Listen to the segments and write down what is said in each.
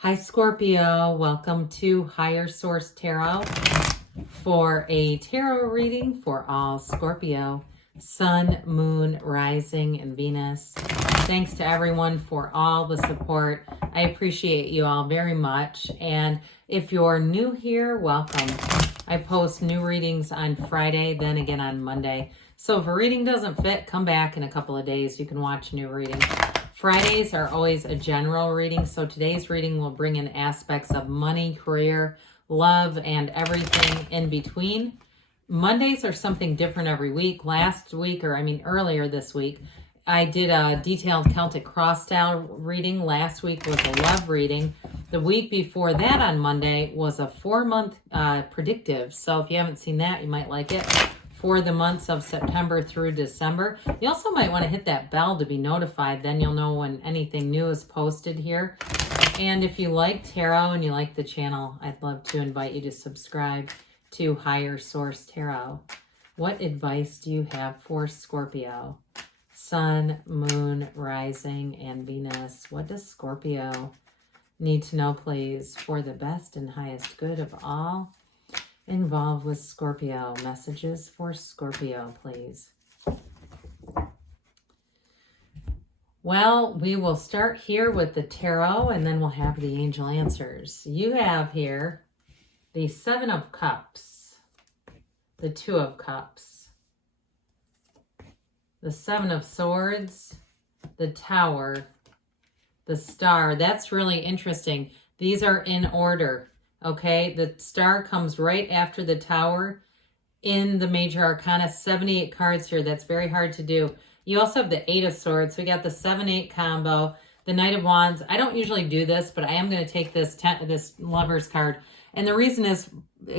Hi Scorpio, welcome to Higher Source Tarot for a tarot reading for all Scorpio, Sun, Moon, Rising, and Venus. Thanks to everyone for all the support. I appreciate you all very much. And if you're new here, welcome. I post new readings on Friday, then again on Monday. So if a reading doesn't fit, come back in a couple of days. You can watch a new reading. Fridays are always a general reading, so today's reading will bring in aspects of money, career, love, and everything in between. Mondays are something different every week. Earlier this week, I did a detailed Celtic cross style reading. Last week was a love reading. The week before that on Monday was a 4-month predictive. So if you haven't seen that, you might like it. For the months of September through December. You also might want to hit that bell to be notified. Then you'll know when anything new is posted here. And if you like tarot and you like the channel, I'd love to invite you to subscribe to Higher Source Tarot. What advice do you have for Scorpio? Sun, Moon, Rising, and Venus. What does Scorpio need to know, please, for the best and highest good of all involved with Scorpio? Messages for Scorpio, please. Well, we will start here with the tarot and then we'll have the angel answers. You have here the 7 of Cups, the 2 of Cups, the 7 of Swords, the Tower, the Star. That's really interesting. These are in order. Okay, the Star comes right after the Tower in the Major Arcana. 78 cards here. That's very hard to do. You also have the 8 of Swords. So we got the 7-8 combo, the Knight of Wands. I don't usually do this, but I am going to take this Lover's card. And the reason is,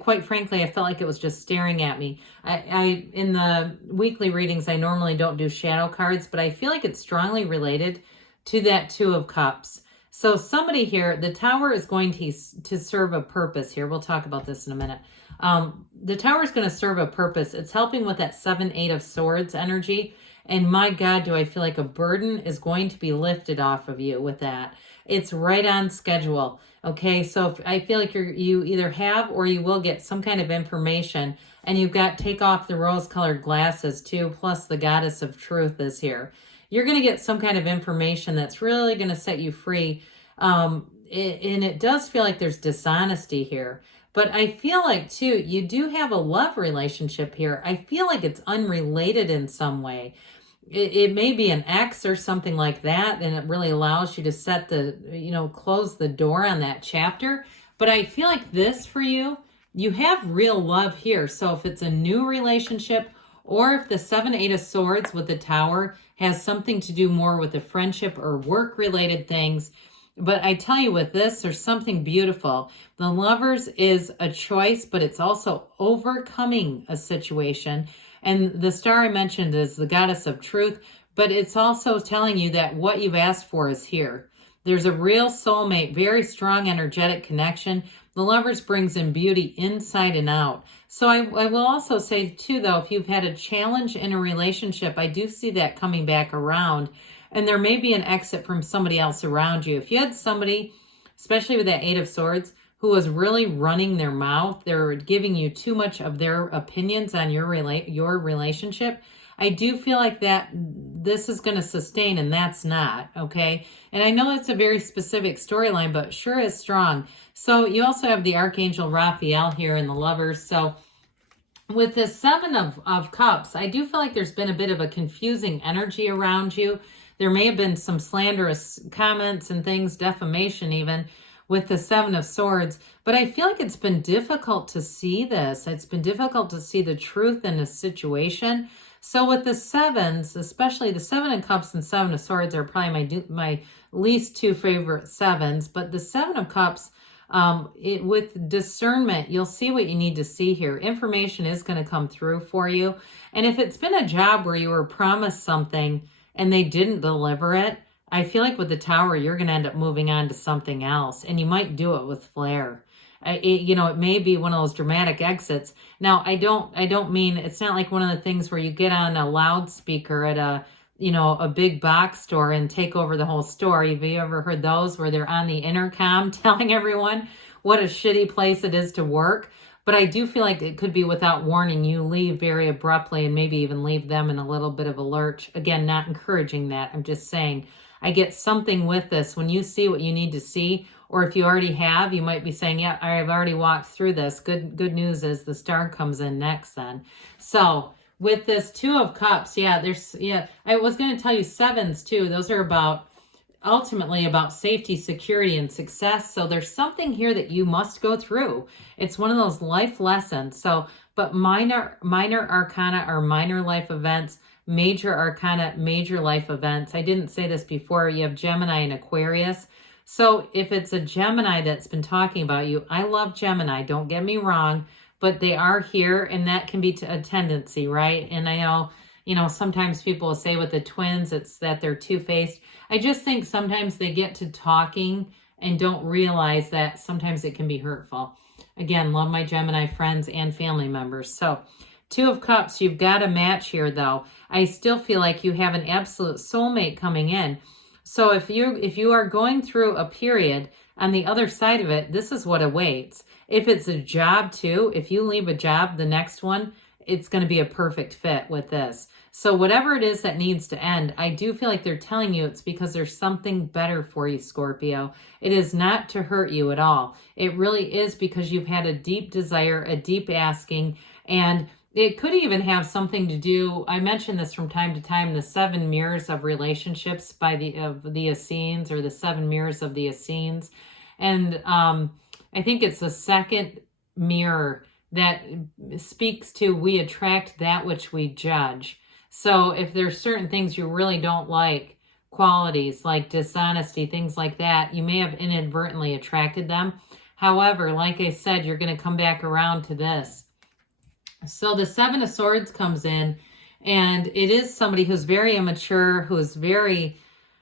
quite frankly, I felt like it was just staring at me. I in the weekly readings, I normally don't do shadow cards, but I feel like it's strongly related to that 2 of Cups. So somebody here, the Tower is going to serve a purpose here. We'll talk about this in a minute. The Tower is going to serve a purpose. It's helping with that 7-8 of Swords energy. And my God, do I feel like a burden is going to be lifted off of you with that. It's right on schedule. Okay, so I feel like you either have or you will get some kind of information. And you've got take off the rose-colored glasses too, plus the Goddess of Truth is here. You're going to get some kind of information that's really going to set you free. And it does feel like there's dishonesty here. But I feel like, too, you do have a love relationship here. I feel like it's unrelated in some way. It may be an ex or something like that, and it really allows you to set close the door on that chapter. But I feel like this for you, you have real love here. So if it's a new relationship, or if the 7-8 of Swords with the Tower has something to do more with the friendship or work-related things. But I tell you with this, there's something beautiful. The Lovers is a choice, but it's also overcoming a situation. And the Star I mentioned is the Goddess of Truth, but it's also telling you that what you've asked for is here. There's a real soulmate, very strong energetic connection. The Lovers brings in beauty inside and out. So I will also say too, though, if you've had a challenge in a relationship, I do see that coming back around. And there may be an exit from somebody else around you. If you had somebody, especially with that 8 of Swords, who was really running their mouth, they're giving you too much of their opinions on your relationship, I do feel like that this is going to sustain, and that's not, okay? And I know it's a very specific storyline, but sure is strong. So you also have the Archangel Raphael here in the Lovers. So with this 7 of Cups, I do feel like there's been a bit of a confusing energy around you. There may have been some slanderous comments and things, defamation even, with the 7 of Swords. But I feel like it's been difficult to see this. It's been difficult to see the truth in a situation. So with the 7s, especially the 7 of Cups and 7 of Swords are probably my least 2 favorite 7s. But the 7 of Cups, with discernment, you'll see what you need to see here. Information is going to come through for you. And if it's been a job where you were promised something and they didn't deliver it, I feel like with the Tower, you're going to end up moving on to something else. And you might do it with flair. It may be one of those dramatic exits. Now, I don't mean, it's not like one of the things where you get on a loudspeaker at a big box store and take over the whole store. Have you ever heard those where they're on the intercom telling everyone what a shitty place it is to work? But I do feel like it could be without warning. You leave very abruptly and maybe even leave them in a little bit of a lurch. Again, not encouraging that. I'm just saying I get something with this. When you see what you need to see, or if you already have, you might be saying, yeah, I've already walked through this. Good news is the star comes in next then. So with this Two of Cups, I was going to tell you sevens too. Those are ultimately about safety, security, and success. So there's something here that you must go through. It's one of those life lessons. So, but minor arcana are minor life events, major arcana, major life events. I didn't say this before. You have Gemini and Aquarius. So if it's a Gemini that's been talking about you, I love Gemini, don't get me wrong, but they are here, and that can be a tendency, right? And I know, sometimes people will say with the twins, it's that they're two-faced. I just think sometimes they get to talking and don't realize that sometimes it can be hurtful. Again, love my Gemini friends and family members. So Two of Cups, you've got a match here, though. I still feel like you have an absolute soulmate coming in. So if you are going through a period, on the other side of it, this is what awaits. If it's a job too, if you leave a job, the next one, it's going to be a perfect fit with this. So whatever it is that needs to end, I do feel like they're telling you it's because there's something better for you, Scorpio. It is not to hurt you at all. It really is because you've had a deep desire, a deep asking, and it could even have something to do, I mention this from time to time, the 7 mirrors of relationships of the Essenes, or the 7 mirrors of the Essenes. And I think it's the second mirror that speaks to we attract that which we judge. So if there's certain things you really don't like, qualities like dishonesty, things like that, you may have inadvertently attracted them. However, like I said, you're going to come back around to this. So the 7 of Swords comes in, and it is somebody who's very immature, who's very,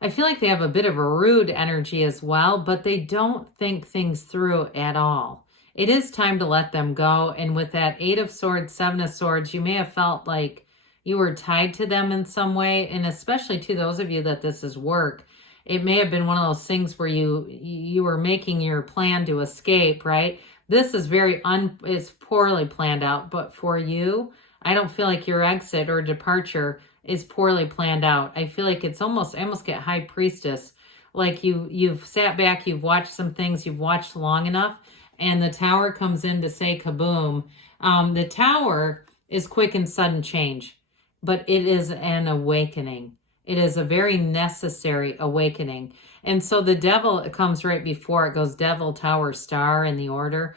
I feel like they have a bit of a rude energy as well, but they don't think things through at all. It is time to let them go. And with that 8 of Swords, 7 of Swords, you may have felt like you were tied to them in some way. And especially to those of you that this is work, it may have been one of those things where you were making your plan to escape, right? This is it's poorly planned out, but for you, I don't feel like your exit or departure is poorly planned out. I feel like I almost get High Priestess. Like you've sat back, you've watched some things, you've watched long enough, and the Tower comes in to say kaboom. The Tower is quick and sudden change, but it is an awakening. It is a very necessary awakening. And so the Devil, it comes right before it goes Devil, Tower, Star in the order.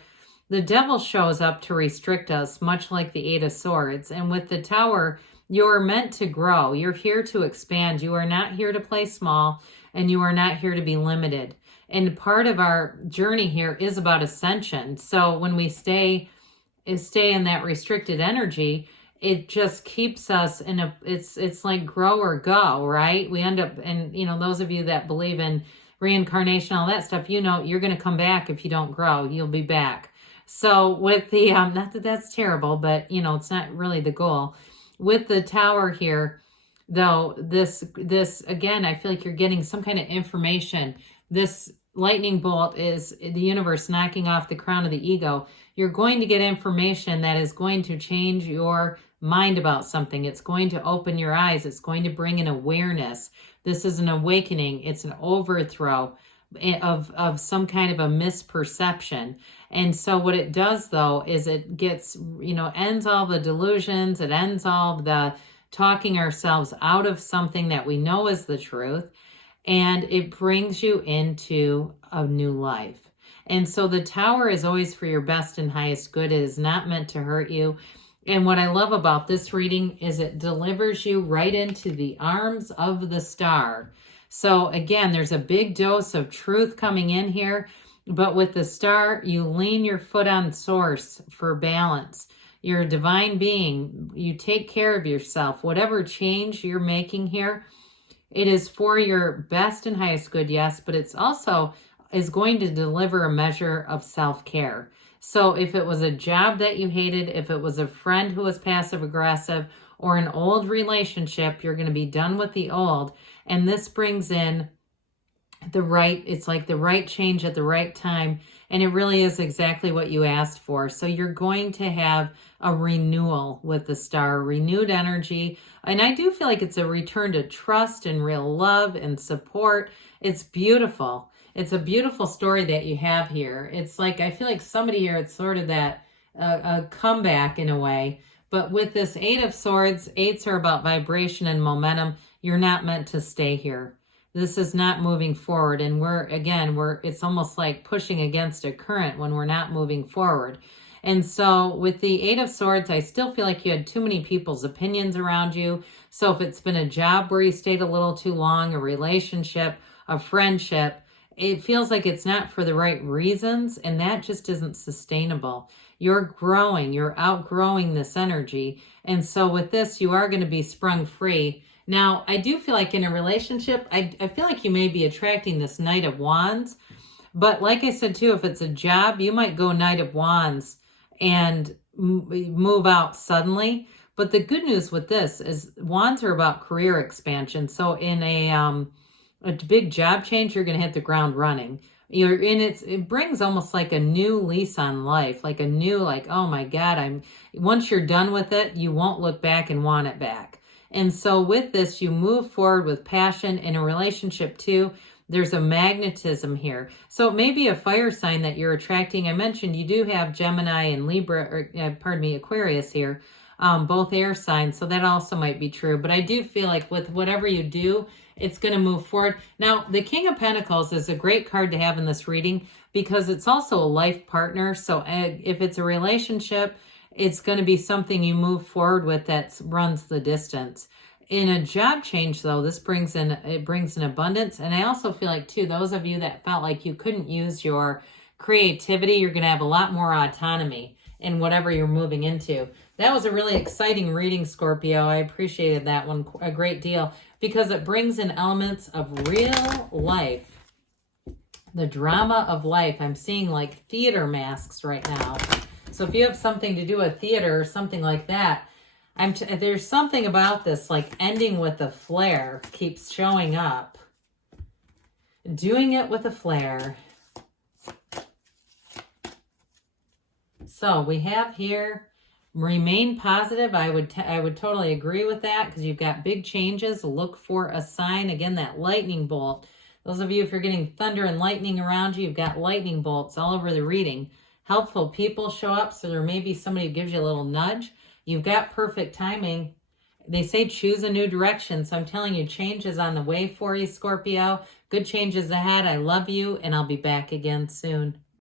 The Devil shows up to restrict us, much like the 8 of Swords. And with the Tower, you're meant to grow. You're here to expand. You are not here to play small, and you are not here to be limited. And part of our journey here is about ascension. So when we stay in that restricted energy, it just keeps us in it's like grow or go, right? We end up, and those of you that believe in reincarnation, all that stuff, you're going to come back. If you don't grow, you'll be back. So with the, not that that's terrible, but it's not really the goal. With the Tower here, though, this again, I feel like you're getting some kind of information. This lightning bolt is the universe knocking off the crown of the ego. You're going to get information that is going to change your mind about something. It's going to open your eyes. It's going to bring an awareness. This is an awakening. It's an overthrow of some kind of a misperception. And so what it does, though, is it gets, ends all the delusions. It ends all the talking ourselves out of something that we know is the truth. And it brings you into a new life. And so the Tower is always for your best and highest good. It is not meant to hurt you. And what I love about this reading is it delivers you right into the arms of the Star. So again, there's a big dose of truth coming in here. But with the Star, you lean your foot on source for balance. You're a divine being. You take care of yourself. Whatever change you're making here, it is for your best and highest good, yes, but it's also is going to deliver a measure of self-care. So if it was a job that you hated, if it was a friend who was passive aggressive, or an old relationship. You're going to be done with the old. And this brings in it's like the right change at the right time. And it really is exactly what you asked for. So you're going to have a renewal with the star, renewed energy. And I do feel like it's a return to trust and real love and support. It's beautiful. It's a beautiful story that you have here. It's like, I feel like somebody here, it's sort of that a comeback in a way. But with this Eight of Swords, eights are about vibration and momentum. You're not meant to stay here. This is not moving forward. And it's almost like pushing against a current when we're not moving forward. And so with the Eight of Swords, I still feel like you had too many people's opinions around you. So if it's been a job where you stayed a little too long, a relationship, a friendship, it feels like it's not for the right reasons. And that just isn't sustainable. You're growing, you're outgrowing this energy. And so with this, you are going to be sprung free. Now, I do feel like in a relationship, I feel like you may be attracting this Knight of Wands. But like I said, too, if it's a job, you might go Knight of Wands and move out suddenly. But the good news with this is Wands are about career expansion. So in a big job change, you're going to hit the ground running. It brings almost like a new lease on life, like a new, oh my God, once you're done with it, you won't look back and want it back. And so with this, you move forward with passion. In a relationship too, there's a magnetism here. So it may be a fire sign that you're attracting. I mentioned you do have Gemini and Aquarius here, both air signs. So that also might be true. But I do feel like with whatever you do, it's going to move forward. Now, the King of Pentacles is a great card to have in this reading because it's also a life partner. So if it's a relationship, it's going to be something you move forward with that runs the distance. In a job change, though, this brings in abundance. And I also feel like, too, those of you that felt like you couldn't use your creativity, you're going to have a lot more autonomy in whatever you're moving into. That was a really exciting reading, Scorpio. I appreciated that one a great deal because it brings in elements of real life. The drama of life. I'm seeing like theater masks right now. So if you have something to do with theater or something like that, there's something about this, like ending with a flare, keeps showing up. Doing it with a flare. So we have here, remain positive. I would totally agree with that because you've got big changes. Look for a sign. Again, that lightning bolt. Those of you, if you're getting thunder and lightning around you, you've got lightning bolts all over the reading. Helpful people show up, so there may be somebody who gives you a little nudge. You've got perfect timing. They say choose a new direction, so I'm telling you, change is on the way for you, Scorpio. Good changes ahead. I love you, and I'll be back again soon.